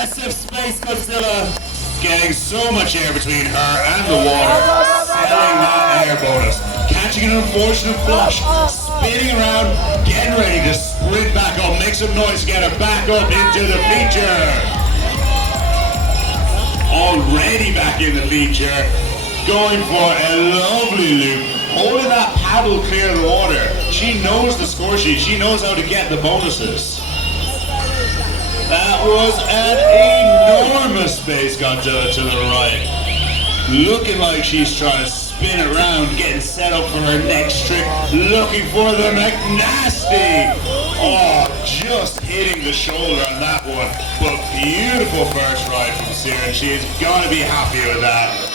massive Space Godzilla. Getting so much air between her and the water. Selling that air bonus. Catching an unfortunate flush. Spinning around. Getting ready to sprint back up. Make some noise to get her back up into the feature. Already back in the feature. Going for a lovely loop. Holding that paddle clear of the water. She knows the score sheet. She knows how to get the bonuses. That was an enormous Space Godzilla to the right. Looking like she's trying to spin around, getting set up for her next trick. Looking for the McNasty. Oh, just hitting the shoulder on that one. But beautiful first ride from Siren. She is going to be happy with that.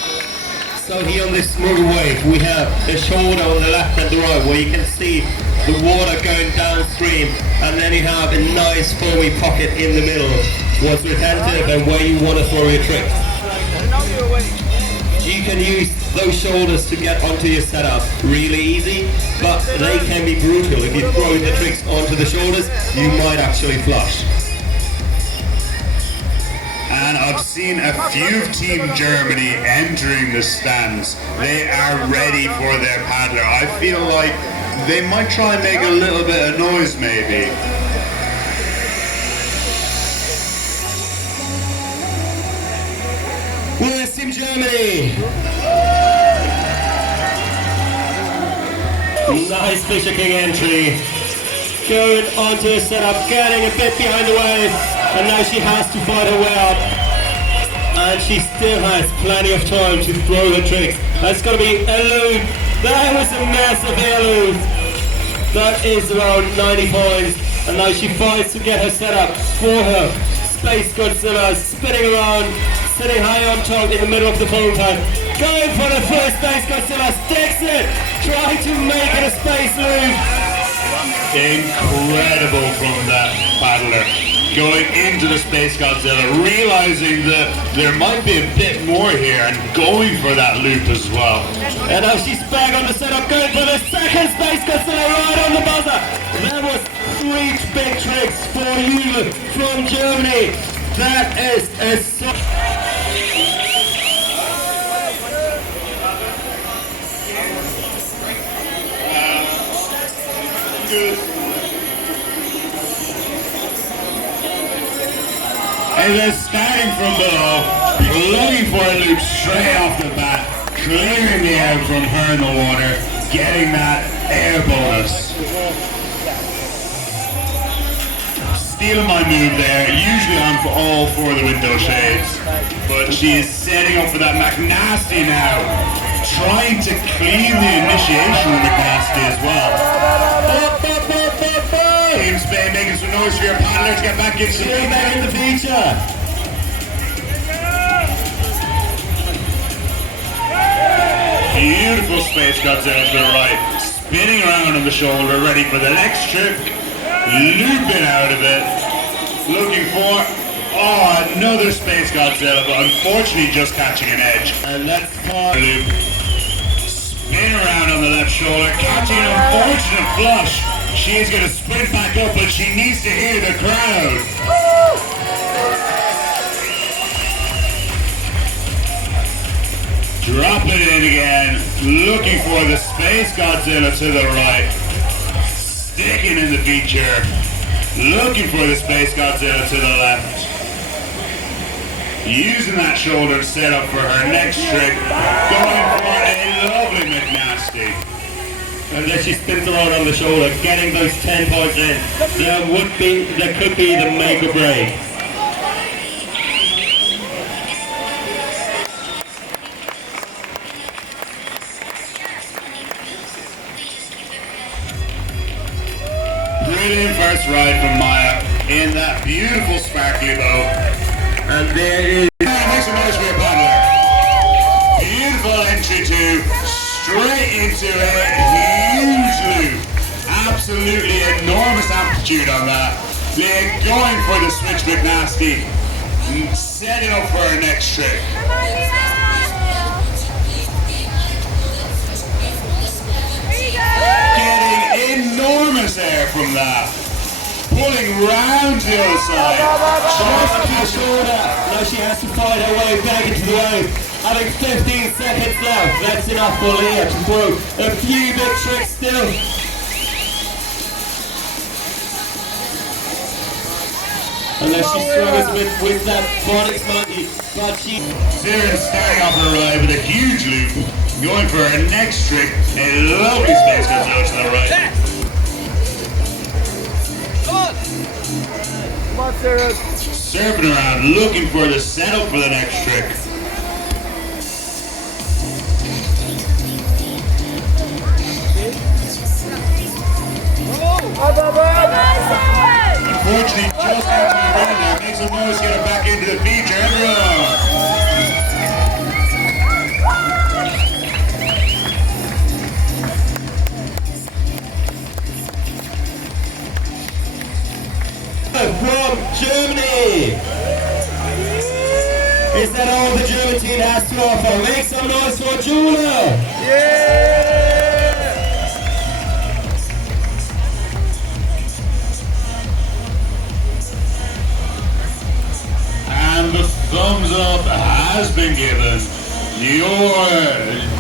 So here on this Muglwave, we have the shoulder on the left and the right, where you can see the water going downstream, and then you have a nice foamy pocket in the middle, what's retentive and where you want to throw your tricks. You can use those shoulders to get onto your setup really easy, but they can be brutal. If you throw the tricks onto the shoulders, you might actually flush. And I've seen a few of Team Germany entering the stands. They are ready for their paddler. I feel like they might try and make a little bit of noise maybe. Where's Team Germany? Nice Fisher King entry. Going onto her setup, getting a bit behind the wave, and now she has to fight her way up. And she still has plenty of time to throw the tricks. That's going to be a loop. That was a massive air loop. That is around 90 points. And now she fights to get her setup for her Space Godzilla, spinning around, sitting high on top in the middle of the foam tank. Going for the first Space Godzilla, sticks it, trying to make it a space loop. Incredible from that paddler. Going into the Space Godzilla, realizing that there might be a bit more here and going for that loop as well. And now she's back on the setup, going for the second Space Godzilla right on the buzzer. That was 3 big tricks for you from Germany. That is a good. And then starting from below, looking for a loop straight off the bat, clearing the air from her in the water, getting that air bonus. Stealing my move there, usually I'm all for the window shades, but she is setting up for that McNasty now, trying to clean the initiation of McNasty as well. Team Spain making some noise for your paddler to get back into the feature. Beautiful Space Godzilla to the right, spinning around on the shoulder, ready for the next trick, looping out of it, looking for, another Space Godzilla, but unfortunately just catching an edge. And that's part loop. Spin around on the left shoulder, catching an unfortunate flush. She is going to sprint back up, but she needs to hear the crowd. Dropping it in again, looking for the Space Godzilla to the right. Sticking in the feature, looking for the Space Godzilla to the left. Using that shoulder to set up for her next trick. Going for a lovely McNasty. And then she spins around on the shoulder, getting those 10 points in. There could be the make or break. Brilliant first ride from Maya in that beautiful sparkly boat. And there is... Make some noise for your paddler. Beautiful entry too, straight into a huge loop. Absolutely enormous amplitude on that. They're going for the switch McNasty, setting up for her next trick. Getting enormous air from that. Pulling round to the other side. Shoulder to the shoulder. Now she has to fight her way back into the wave. Having 15 seconds left. That's enough for Leah to throw a few big tricks still. Unless she struggles with that phonics monkey, but she... Siren starting off her ride with a huge loop, going for her next trick, a lovely space cut out to the right. Come on, Sarah. Surfing around, looking for the setup for the next trick. Unfortunately, just after the run there, makes some noise, get her back into the feature. Everyone! From Germany! Is that all the German team has to offer? Make some noise for Jula! And the thumbs up has been given. Your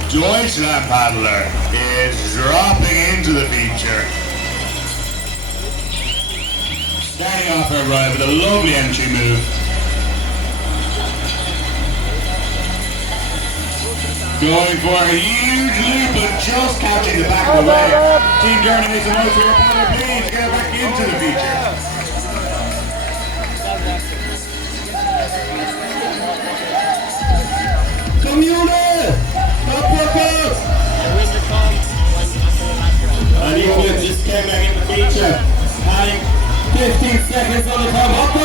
Deutschland paddler is dropping into the feature. Starting off her ride with a lovely entry move. Going for a huge loop, but just catching the back of the wave. Team Germany makes a note for your partner, please get back into the feature. And England just came back in the feature. Adding 15 seconds on the time. Up!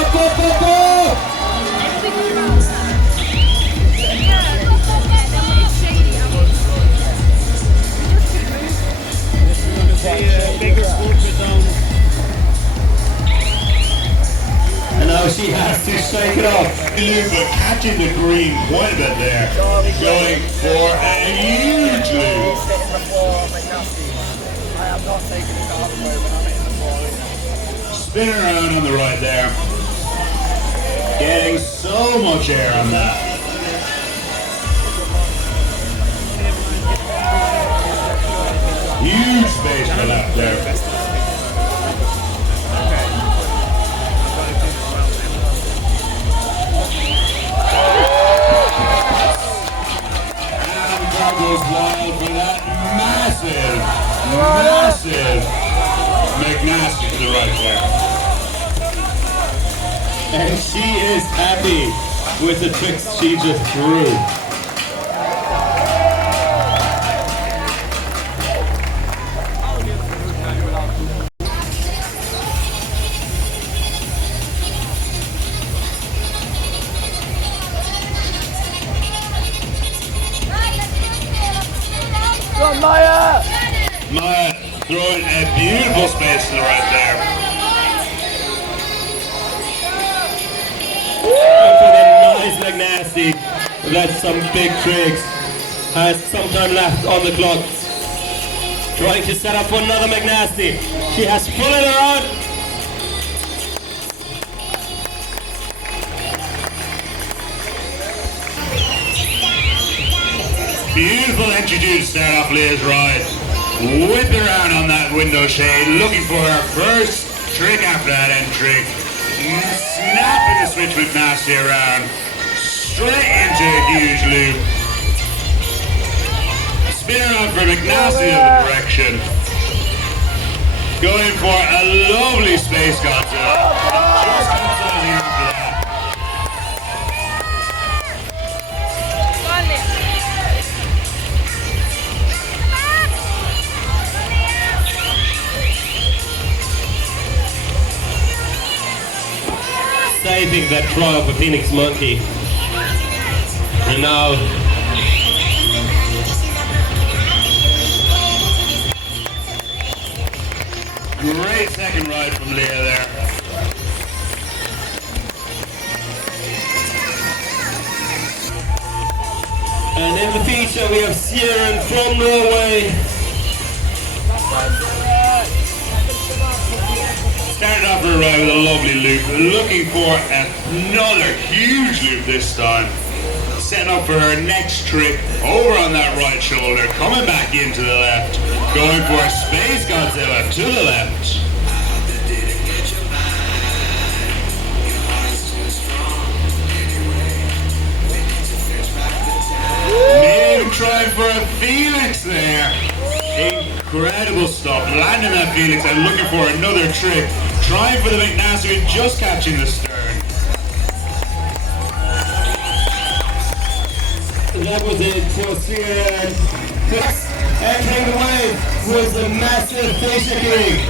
And now she has to shake it off. But catching the green quite a bit there. Going for a huge loop. Spinning around on the right there. Getting so much air on that. Huge space for left there. And crowd goes wild for that massive McNasty to the right there. And she is happy with the tricks she just threw. Maya! Maya throwing a beautiful space to the right there. For the nice McNasty. That's some big tricks. Has some time left on the clock. Trying to set up for another McNasty. She has to pull it around. Beautiful entry to start off Leah's ride. Whipping around on that window shade, looking for her first trick after that entry. Snapping the switch with Nasty around. Straight into a huge loop. Spin around for McNasty in the direction. Going for a lovely space concept. Just capitalizing after that. Saving that try of a Phoenix monkey. And now great second ride from Leah there. and in the feature we have Siren from Norway. Starting off her right with a lovely loop, looking for another huge loop this time. Setting up for her next trick, over on that right shoulder, coming back into the left, going for a Space Godzilla to the left. Maybe even trying for a Felix there. Incredible stuff, landing that Felix and looking for another trick. Trying for the McNasty, just catching the stern. That was it for Steven. Entering the wave was a massive facial kick.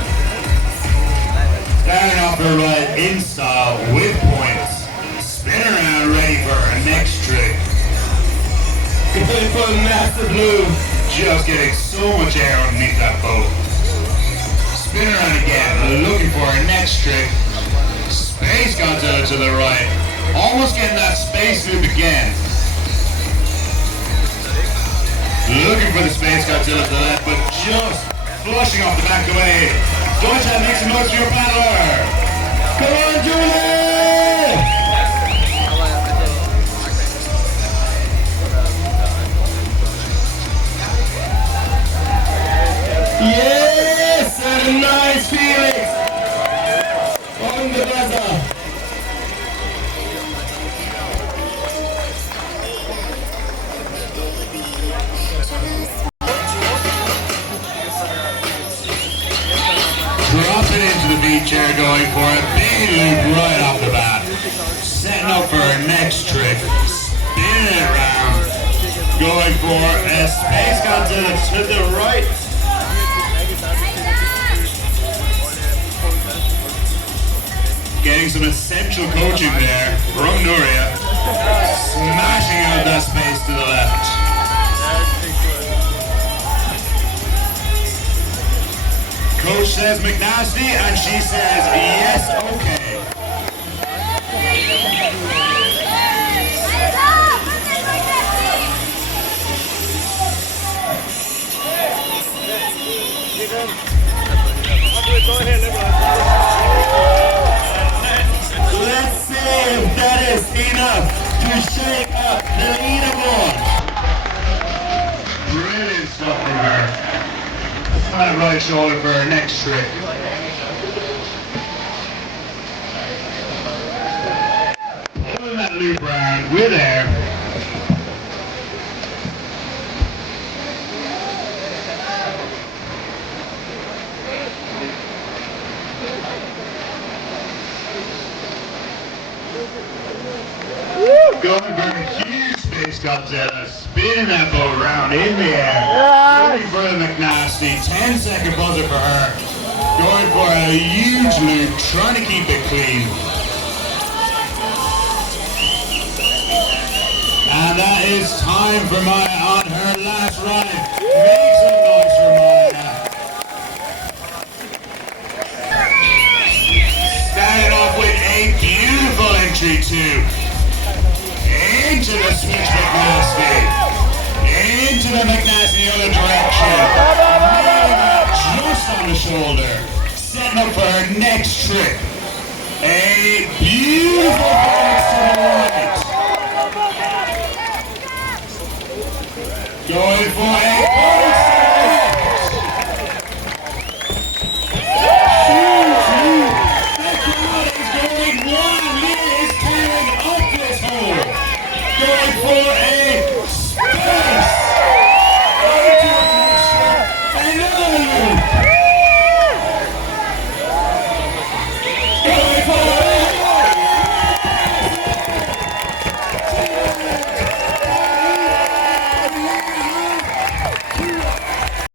Starting off her right in style with points. Spin around, ready for her next trick. Going for a massive move. Just getting so much air underneath that boat. Spin around again, looking for her next trick. Space Godzilla to the right. Almost getting that space loop again. Looking for the Space Godzilla to the left, but just flushing off the back of the wave. Deutschland makes the most of your battler. Come on, Julie! Yes! And a nice Felix! On the buzzer! Dropping into the V chair, going for a big loop right off the bat. Setting up for her next trick. Spinning it around. Going for a Space Godzilla to the right. Getting some essential coaching there from Nuria. Smashing out that space to the left. Coach says McNasty, and she says yes, okay. Let's see if that is enough to shake up the leaderboard. Brilliant stuff from her. On that right shoulder for her next trick. Pulling that loop around with air. Going for a huge Space Godzilla, spinning that boat around in the air. Looking for the McNasty, 10-second buzzer for her. Going for a huge loop, trying to keep it clean. And that is time for Maya on her last run. Make some noise for Maya. Starting off with a beautiful entry too. Into the switch McNasty. Into the McNasty the other direction. Nailing that just on the shoulder. Setting up for her next trick. A beautiful Felix to the right. Going for a